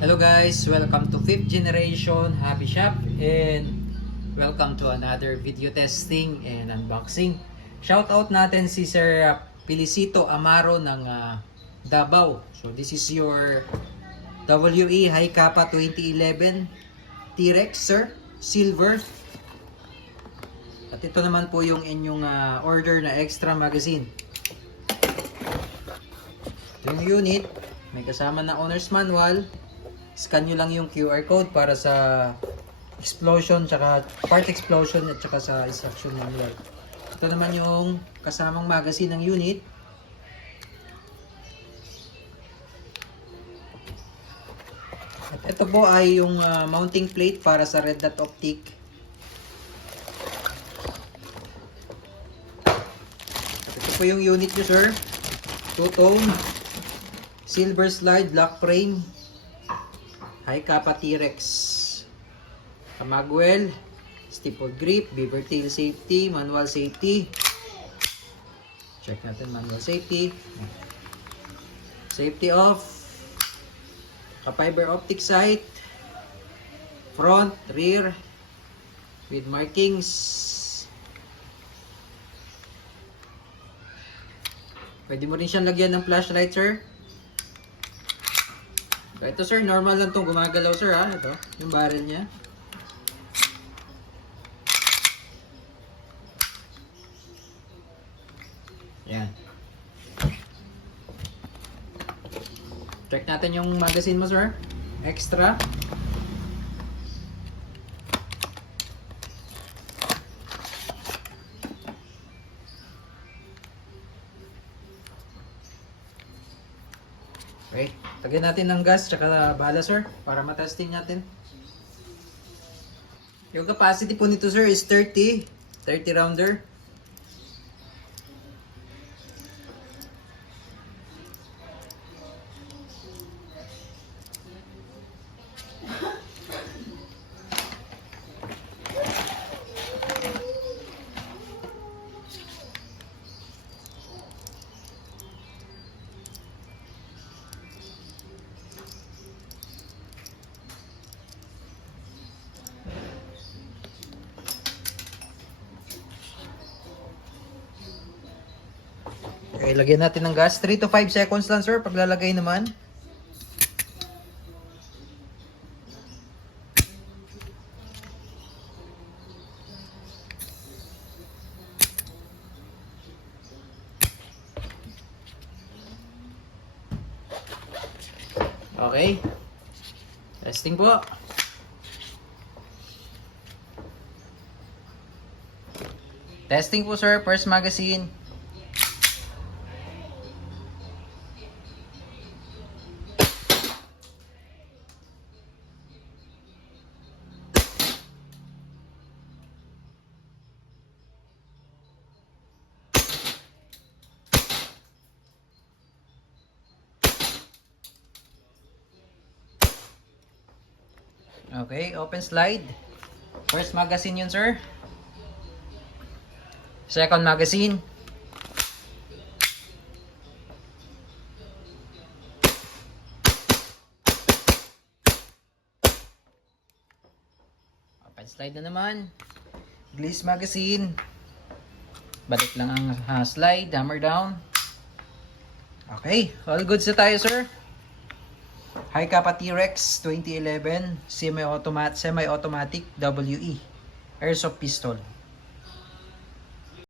Hello guys, welcome to 5th generation Happy Shop and welcome to another video testing and unboxing. Shoutout natin si Sir Felicito Amaro ng Davao. So this is your WE High Kappa 2011 T-Rex sir, silver. At ito naman po yung inyong order na extra magazine. Ito yung unit, may kasama na owner's manual. Scan nyo lang yung QR code para sa explosion, tsaka part explosion at tsaka sa instruction manual. Ito naman yung kasamang magazine ng unit. At ito po ay yung mounting plate para sa red dot optic. Ito po yung unit nyo sir. Two-tone, silver slide, black frame, High Kappa T-Rex, Magwell, stippled grip, beaver tail safety, manual safety. Check natin manual safety. Safety off. Fiber optic sight. Front, rear with markings. Pwede mo rin siyang lagyan ng flashlight sir. Ito sir, normal lang itong gumagalaw sir ha. Ito, yung barrel niya. Yan. Check natin yung magazine mo sir. Extra. Okay, lagyan natin ng gas tsaka bala sir para matesting natin. Yung capacity po nito sir is 30 rounder. Okay, lagyan natin ng gas. 3 to 5 seconds lang sir paglalagay naman. Okay. Testing po. Testing po sir, first magazine. Okay, open slide. First magazine yun sir. Second magazine. Open slide na naman. Gliss magazine. Balik lang ang slide, hammer down. Okay, all good sa tayo sir. High Kappa T-Rex 2011 semi-automatic WE airsoft pistol.